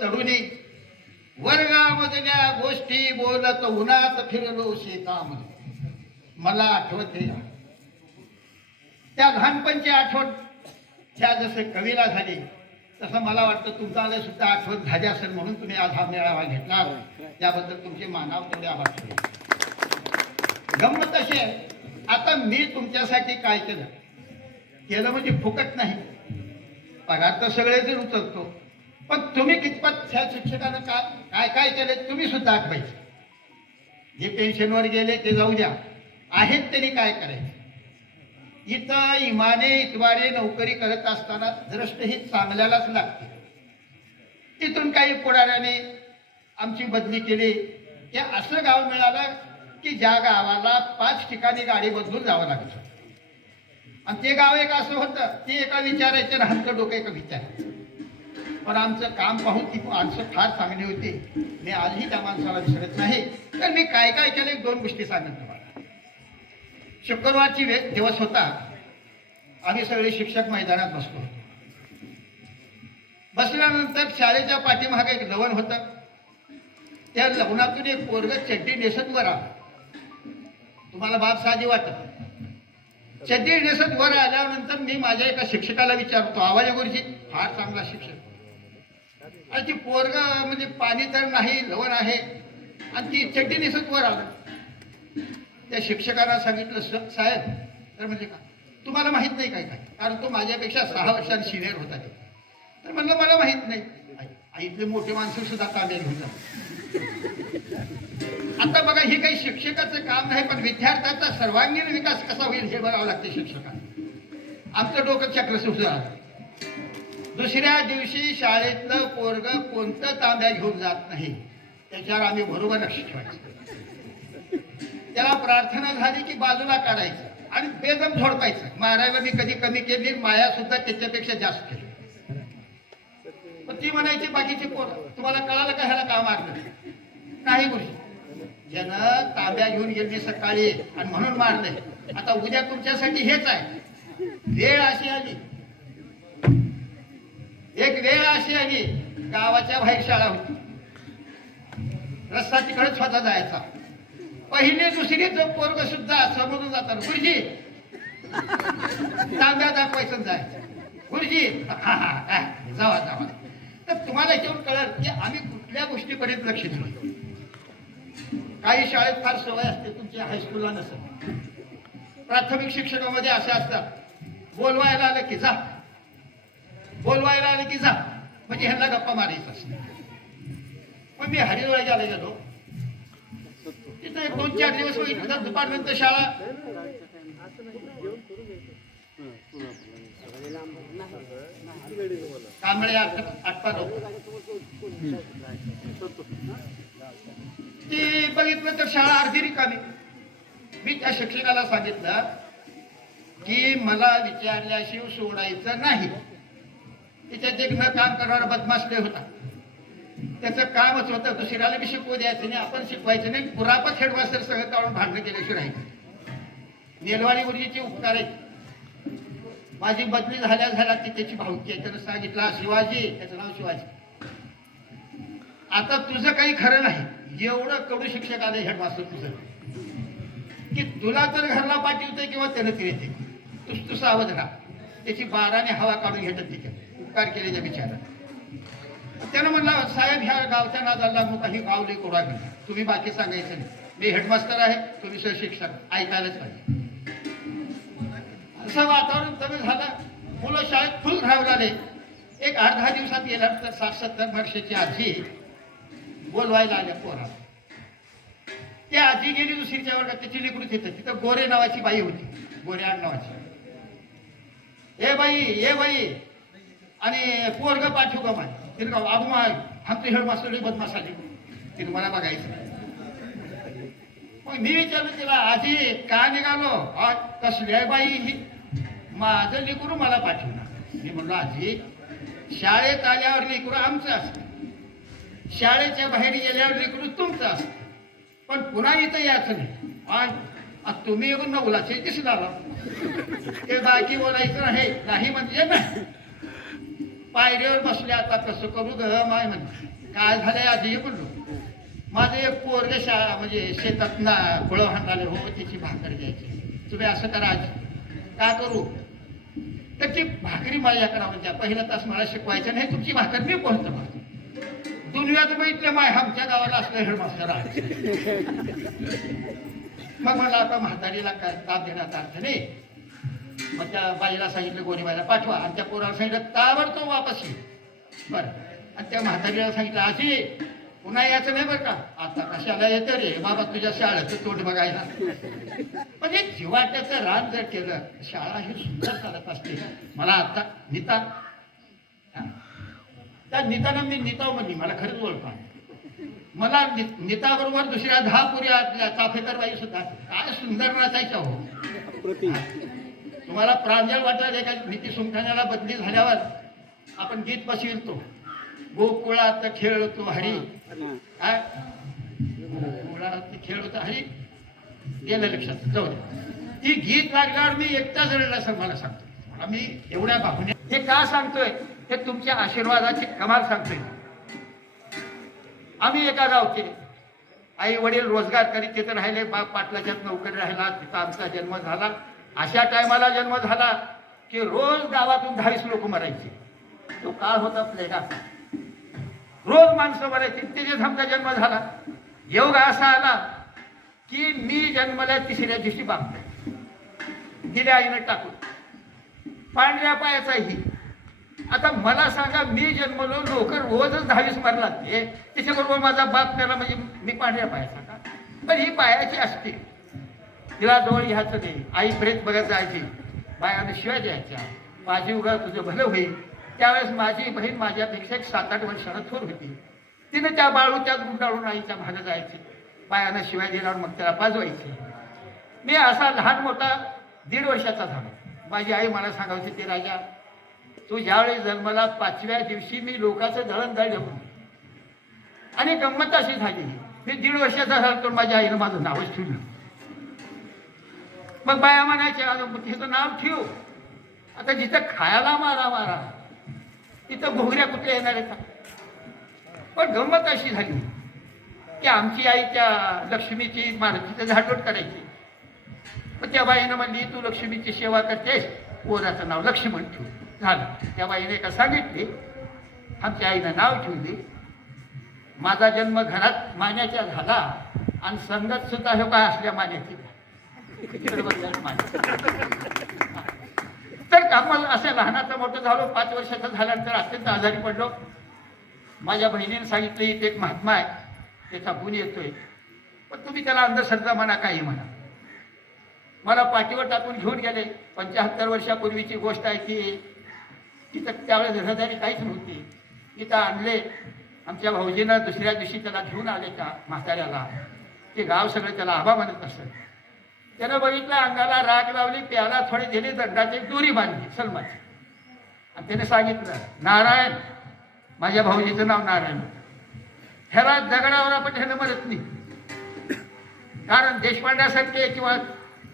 चढुनी वर्गामधल्या गोष्टी बोलत उन्हात फिरलो शेतामध्ये. मला आठवते त्या लहानपणची आठवण त्या जसे कवीला झाली तसं मला वाटतं तुमचा सुद्धा आठवण झाली असेल म्हणून तुम्ही आज हा मेळावा घेतला. त्याबद्दल तुमचे मानाव तेवढे आभार ठेवले. गंमत अशी आहे, आता मी तुमच्यासाठी काय केलं म्हणजे फुकट नाही, पगार तर सगळेच उचलतो, पण तुम्ही कितपत त्या शिक्षकानं काय काय केले तुम्ही सुद्धा आठवायचे. जे पेन्शनवर गेले ते जाऊ द्या, आहेत त्यांनी काय करायचं. इथं इमाने इतवारे नोकरी करत असताना दृष्ट ही चांगल्यालाच लागते. तिथून काही पुढाऱ्याने आमची बदली केली की असं गाव मिळालं की ज्या गावाला 5 ठिकाणी गाडी बदलून जावं लागतं. आणि ते गाव एक असं होतं, ते एका विचारायचं ना हलकं डोकं एका विचार. पण आमचं काम पाहून ती माणसं फार चांगली होती. मी आजही त्या माणसाला विसरत नाही. तर मी काय काय केलं 2 गोष्टी सांगेन तुम्हाला. शुक्रवारची दिवस होता. आम्ही सगळे शिक्षक मैदानात बसलो. बसल्यानंतर शाळेच्या पाठीमागे एक लवण होतं. त्या लवणातून एक पोरग चड्डी नेसत वर आला. तुम्हाला बाब साधी वाटत. चड्डी नेसत वर आल्यानंतर मी माझ्या एका शिक्षकाला विचारतो, आवाज गुरुजी फार चांगला शिक्षक, आणि ती पोरग म्हणजे पाणी तर नाही लवण आहे आणि ती चड्डी नेसत वर आलं. त्या शिक्षकांना सांगितलं, साहेब तर म्हणजे का तुम्हाला माहित नाही काय काय, कारण तो माझ्यापेक्षा 6 वर्षांनी सिनियर होता. तर म्हणलं मला माहित नाही. इथले मोठे माणसं सुद्धा कामे घेऊन जातात. आता बघा हे काही शिक्षकाचं काम नाही, पण विद्यार्थ्याचा सर्वांगीण विकास कसा होईल हे बघावं लागते शिक्षकांना. आमचं डोकं चक्र सुचलं. दुसऱ्या दिवशी शाळेतलं पोरग कोणतं तांब्या घेऊन जात नाही त्याच्यावर आम्ही बरोबर लक्ष ठेवायचं. त्याला प्रार्थना झाली की बाजूला काढायचं आणि बेदम झोडपायचं. मारायला मी कधी कमी केली, माया सुद्धा त्याच्यापेक्षा जास्त केली. पण ती म्हणायची बाकीचे पोरं, तुम्हाला कळालं का ह्याला का मारलं? नाही गोष्टी, ज्यानं तांब्या घेऊन गेली सकाळी आणि म्हणून मारलंय. आता उद्या तुमच्यासाठी हेच आहे. वेळ अशी आली, एक वेळ अशी आली, गावाच्या बाहेर शाळा होती, रस्ता तिकडेच स्वतः जायचा. पहिली दुसरी जो पोरग सुद्धा समोरून जातात, गुरुजी तांब्या दाखवायचं जायचं. गुरुजी हा हा जावा जावा. तर तुम्हाला याच्यावर कळलं की आम्ही कुठल्या गोष्टीकडे लक्ष दिलं. काही शाळेत फार सवय असते, तुमच्या हायस्कूलला नसत. प्राथमिक शिक्षणामध्ये असे असतात, बोलवायला आलं की जा, बोलवायला आलं की जा, म्हणजे ह्यांना गप्पा मारायचं असतं. पण मी हरिद्वारला गेलो, तिथे 2-4 दिवस बघितलं. दुपारनंतर शाळा, कांबळे आटपा ते बघितलं तर शाळा अर्धी रिकामी. मी त्या शिक्षकाला सांगितलं की मला विचारल्याशिवाय सोडायचं नाही. त्याच्यात एक न काम करणारा बदमाश लय होता. त्याचं कामच होतं दुसऱ्याला बी शिकवू द्यायचं नाही, आपण शिकवायचं नाही. पुरापत हेडमास्टर सगळं काढून भांडणं केल्याशिवाय राहायचं. नेलवाडी गुरुजीचे उपकार आहेत. माझी बदली झाल्या ती त्याची भावकी आहे. त्यानं सांगितलं शिवाजी, त्याचं नाव शिवाजी, आता तुझं काही खरं नाही. एवढं कडू शिक्षक आले हेडमास्टर तुझं की तुला तर घरला पाठवतोय किंवा त्यानं ते येते. तू सावध राहा. त्याची 12ने हवा काढून घेतात. त्याच्यात उपकार केले विचारा. त्यानं म्हणलं, साहेब ह्या गावच्या नादाला मग काही गाव लई कोडा घेऊन तुम्ही बाकी सांगायचं नाही. मी हेडमास्टर आहे, तुम्ही शिक्षक, ऐकायलाच पाहिजे. असं वातावरण कमी झालं. मुलं शाळेत फुल राहू. एक 8-10 दिवसात गेल्यानंतर 60-70 वर्षाची आजी बोलवायला आल्या पोराला. ती आजी गेली दुसरीच्या वर्गात. त्याची लेकरूच येतं. तिथं गोरे नावाची बाई होती, गोरे नावाची. ए बाई आणि पोरग पाठवू का माझ्या? तिने का आबू आमचं हेडमास्टर बदमाश आली, तिने मला बघायचं. मग मी विचारलं तिला, आजी का निघालो? कसली बाई ही? माझं लेकरू मला पाठवणार. मी म्हणलो, आजी शाळेत आल्यावर लेकरू आमचं असतं, शाळेच्या बाहेर गेल्यावर लेकरू तुमचं असतं, पण पुन्हा इथं यायचं नाही. आणि तुम्ही येऊन नवलाचे दिसणार ते बाकी बोलायचं नाही म्हणजे नाही. पायरीवर बसले, आता कसं करू ग माय म्हणते. काय झालंय आधी म्हणलो, माझं एक पोरग शाळा म्हणजे शेतात ना फळं हाणाले हो, त्याची भाकर घ्यायची, तुम्ही असं करा आजी. का करू, तर ती भाकरी माझ्या करा म्हणजे पहिला तास मला शिकवायचं नाही, तुमची भाकर मी पोहोचतो माझं. दुनियात बघितलं माय आमच्या गावाला असलं हेडमास्टर आहे. मग म्हणलं आता म्हातारीला काय ताप देण्यात अर्थ नाही. मग त्या बाईला सांगितलं, गोरीबाईला पाठवा, आणि त्या पोराला सांगितलं ताबडतोब वापस ये. बरं, आणि त्या म्हातारीला सांगितलं आजी पुन्हा यायचं नाही बरं का, आता कशाला येतं रे बाबा तुझ्या शाळेचं तोंड बघायला. म्हणजे जिवाट्याचं रान जर केलं, शाळा ही सुंदर चालत असते. मला आता नीता, त्या नीतानं मी नीताव म्हणली, मला खरंच ओळखा. मला नीताबरोबर दुसऱ्या 10 पुरी आपल्या चाफेकर बाई सुद्धा काय सुंदर नाचायच्या हो. तुम्हाला प्रांजळ वाटलं एका नीती सुमठाण्याला बदली झाल्यावर आपण गीत बसवितो, गोकुळात खेळतो हरी, काय गोकुळात खेळतो हरी, गेलं लक्षात. जाऊ दे, ती गीत लागल्यावर मी एकटाच रडला असं मला सांगतो. आम्ही एवढ्या भावने हे का सांगतोय, हे तुमच्या आशीर्वादाची कमाल सांगतोय. आम्ही एका गावचे, आई वडील रोजगार करीत तिथे राहिले, बाप पाटलाच्यात नोकरी राहिला, तिथं आमचा जन्म झाला. अशा टायमाला जन्म झाला की रोज गावातून 22 लोक मरायचे. तो काळ होता प्लेगाचा, रोज माणसं मरायची. तिथेच आमचा जन्म झाला. योग असा आला की मी जन्मल्या 3ऱ्या दिवशी बाप दिल्या आईनं टाकून, पांढऱ्या पायाचा ही. आता मला सांगा, मी जन्मलो, लोक रोजच 22 मारला, त्याच्याबरोबर माझा बाप त्याला, म्हणजे मी पांढऱ्या पायाचा का. पण ही पायाची असते, तिला जवळ ह्याचं नाही. आई प्रेत बघत जायची, बायानं शिवाय द्यायच्या, माझी उगा तुझं भलं होईल. त्यावेळेस माझी बहीण माझ्यापेक्षा एक 7-8 वर्षानं थोर होती. तिने त्या बाळूच्या गुंडाळून आईच्या भागात जायची, बायानं शिवाय दिल्यावर मग त्याला पाजवायची. मी असा लहान मोठा 1.5 वर्षाचा झालो. माझी आई मला सांगायची, ते राजा तू ज्यावेळी जन्माला 5व्या दिवशी मी लोकांचं दळण दळलं. आणि गंमत अशी झाली, मी 1.5 वर्षाचा झालो तर माझ्या आईनं माझं नावच ठेवलं. मग बाया म्हणायच्या तिचं नाव ठेव, आता जिथं खायला मारा मारा, तिथं घोगऱ्या कुठल्या येणार आहेत. पण गंमत अशी झाली की आमची आई त्या लक्ष्मीची मारुतीचं झाडलोट करायची. मग त्या बाईनं म्हणली, तू लक्ष्मीची सेवा करतेस, पोराचं नाव लक्ष्मण ठेव. झालं, त्या बाईने का सांगितले, आमच्या आईनं नाव ठेवली. माझा जन्म घरात मान्याच्या झाला, आणि संगत सुद्धा हे काय असल्या मान्याची. तर आम्हाला असं लहानाचं मोठं झालो, 5 वर्षाचं झाल्यानंतर अत्यंत आजारी पडलो. माझ्या बहिणीने सांगितलं, इथे एक महात्मा आहे, त्याचा गुण येतोय, पण तुम्ही त्याला अंधश्रद्धा म्हणा, काही म्हणा. मला पाठीवर टाकून घेऊन गेले. 75 वर्षापूर्वीची गोष्ट आहे की तिथं त्यावेळेस रहदारी काहीच नव्हती. तिथं आणले आमच्या भाऊजीनं. दुसऱ्या दिवशी त्याला घेऊन आले त्या म्हाताऱ्याला. ते गाव सगळं त्याला आबा म्हणत असत. त्यानं बघितलं, अंगाला राग लावली, प्याला थोडी दिली, दंडाची दोरी बांधली सलमाची, आणि त्याने सांगितलं, नारायण, माझ्या भाऊजीचं नाव नारायण, ह्याला दगडावर आपण ह्यानं मरत नाही. कारण देशपांड्यासारखे किंवा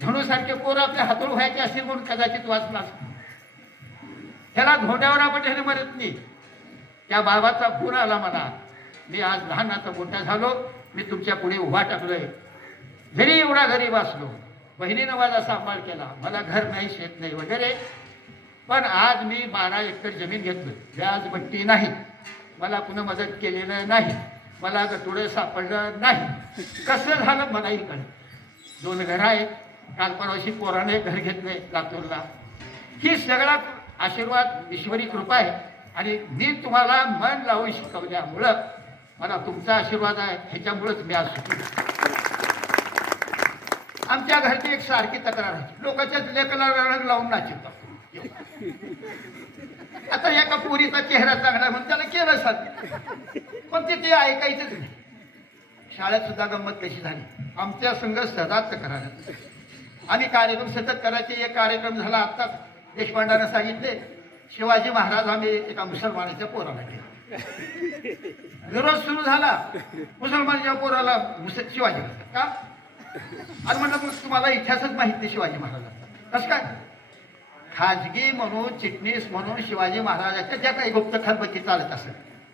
धनुसारखे पोरं आपल्या हातून व्हायचे असतील म्हणून कदाचित वाचला. ह्याला धोंड्यावर आपण ह्याने मरत नाही. त्या बाबाचा फोन आला मला, मी आज लहानाचा मोठा झालो, मी तुमच्या पुढे उभा टाकलोय. जरी एवढा गरीब असलो, बहिणीनं माझा सांभाळ केला, मला घर नाही, शेत नाही वगैरे, पण आज मी 12 एकर जमीन घेतलं, व्याज बट्टी नाही, मला कुणा मदत केलेलं नाही, मला गटुडं सापडलं नाही. कसं झालं मलाही कळलं. 2 घरं आहेत, काल परवाशी पोराने घर घेतलंय लातूरला. ही सगळा आशीर्वाद ईश्वरी कृपा आहे. आणि मी तुम्हाला मन लावून शिकवल्यामुळं मला तुमचा आशीर्वाद आहे, ह्याच्यामुळंच मी आज शिकलो. आमच्या घरची एक सारखी तक्रार आहे, लोकांच्या लेकला रंग लावून नाचत. आता एका पोरीचा चेहरा चांगला म्हणून त्याला केलं साध्य, पण ते ऐकायचंच नाही. शाळेत सुद्धा गंमत कशी झाली, आमच्या संघ सदाच तक्रार. आम्ही कार्यक्रम सतत करायचे. एक कार्यक्रम झाला आत्ताच, देशपांड्यानं सांगितले, शिवाजी महाराज आम्ही एका मुसलमानाच्या पोराला केला. विरोध सुरू झाला, मुसलमानाच्या पोराला शिवाजी महाराज का. आणि म्हणलं, मग तुम्हाला इतिहासच माहित नाही शिवाजी महाराजांचा, कसं काय. खाजगी म्हणून चिटणीस म्हणून शिवाजी महाराजाच्या ज्या काही गुप्त खलबत्ती चालत असत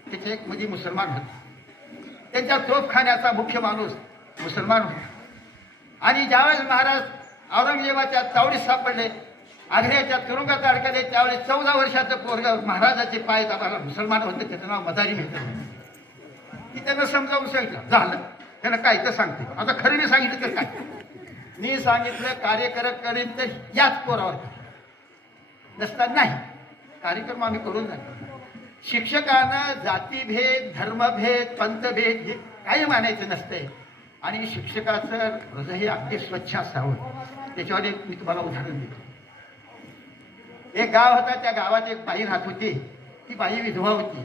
त्याचे एक म्हणजे मुसलमान होते. त्यांच्या तोफखान्याचा मुख्य माणूस मुसलमान होता. आणि ज्यावेळेस महाराज औरंगजेबाच्या तावडीत सापडले, आग्र्याच्या तुरुंगात अडकले, त्यावेळेस 14 वर्षाचं पोरग महाराजाचे पाय दाबायला मुसलमान होते. त्याचं नाव मदारी मिळतं. की त्यांना समजावून सांगितलं, झालं त्यानं काय तर सांगते. आता खरं मी सांगितलं तर काय, मी सांगितलं कार्यक्रम करीन तर याच पोरावर नसतात नाही. कार्यक्रम आम्ही करून जातो. शिक्षकांना जातीभेद धर्मभेद पंथभेद हे काही मानायचं नसतंय. आणि शिक्षकाचं हृदय अगदी स्वच्छ असावं. त्याच्यावर एक मी तुम्हाला उदाहरण देतो. एक गाव होता, त्या गावात एक बाई राहत होती. ती बाई विधवा होती.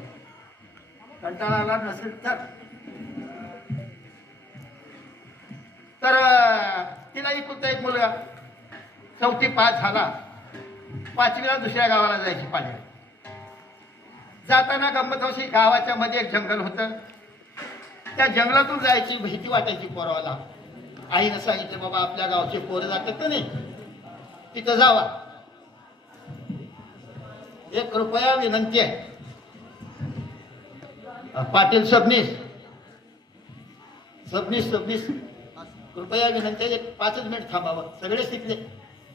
कंटाळा आला नसेल तर तिला एकुलता एक मुलगा, 4थी पास झाला. 5वीला दुसऱ्या गावाला जायची पाळी. जाताना गंमत अशी, गावाच्या मध्ये एक जंगल होतं. त्या जंगलातून जायची भीती वाटायची पोराला. आईनं सांगितलं, बाबा आपल्या गावचे पोरं जातात ना नाही, तिथं जावा. 1 रुपया विनंती आहे. पाटील सबनीस कृपया विनंती आहे, 5 मिनिट थांबावं. सगळे शिकले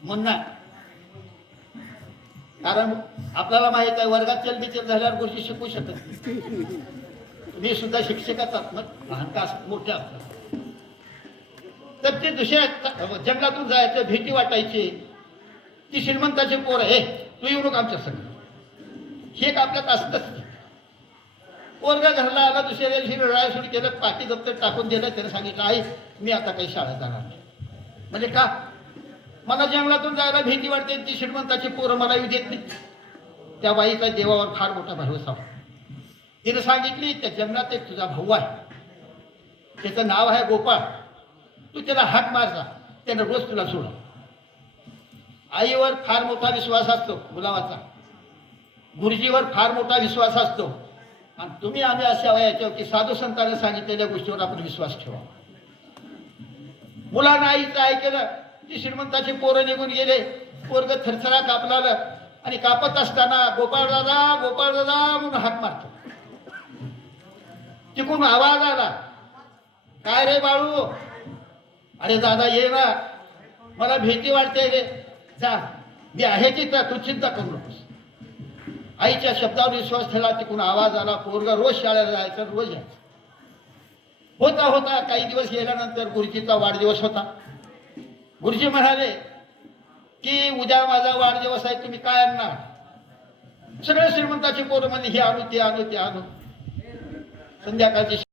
मुन्ना, कारण आपल्याला माहित आहे वर्गात चलबिचल झाल्यावर गोष्टी शिकू शकत नाही. मी सुद्धा शिक्षकाच लहानका मोठ्या. तर ते दुसऱ्या जंगलातून जायचं भीती वाटायची. ती श्रीमंताची पोर आहे, तू येऊ नको आमच्या संग. हे एक आपल्यात असतंच. पोरगा घरला आला, दुसऱ्या दिवशी रडायला सुरू केलं, पाटी दप्तर टाकून दिलं. त्याने सांगितलं, आई मी आता काही शाळेत जाणार नाही. म्हणजे का, मला जंगलातून जायला भीती वाटते. ती श्रीमंताची पोरं मला येऊ देत नाही. त्या बाईचा देवावर फार मोठा भरवसा होता. तिने सांगितली, त्या जंगलात एक तुझा भाऊ आहे, त्याचं नाव आहे गोपाळ. तू त्याला हाक मारजा, त्यानं रोज तुला सोड. आईवर फार मोठा विश्वास असतो मुलावाचा, गुरुजीवर फार मोठा विश्वास असतो. आणि तुम्ही आम्ही अशा याच्यावर की साधू संतांनी सांगितलेल्या गोष्टीवर आपण विश्वास ठेवा. मुलांना आईचं ऐकलं. ती श्रीमंताची पोरं निघून गेले. पोरग थरथरा कापला आणि कापत असताना गोपाळ दादा म्हणून हाक मारतो. तिकून आवाज आला, काय रे बाळू? अरे दादा ये ना, मला भीती वाटते रे. जा, मी आहे तिथं, तू चिंता करू नकोस. आईच्या शब्दावर विश्वास ठेवला. तिकून आवाज आला. पोरगा रोज शाळेला जायचं, रोज यायचं. होता काही दिवस गेल्यानंतर गुरुजीचा वाढदिवस होता. गुरुजी म्हणाले की उद्या माझा वाढदिवस आहे, तुम्ही काय आणणार? सगळे श्रीमंताची पोरं म्हणजे हे आणू ते आणू. संध्याकाळची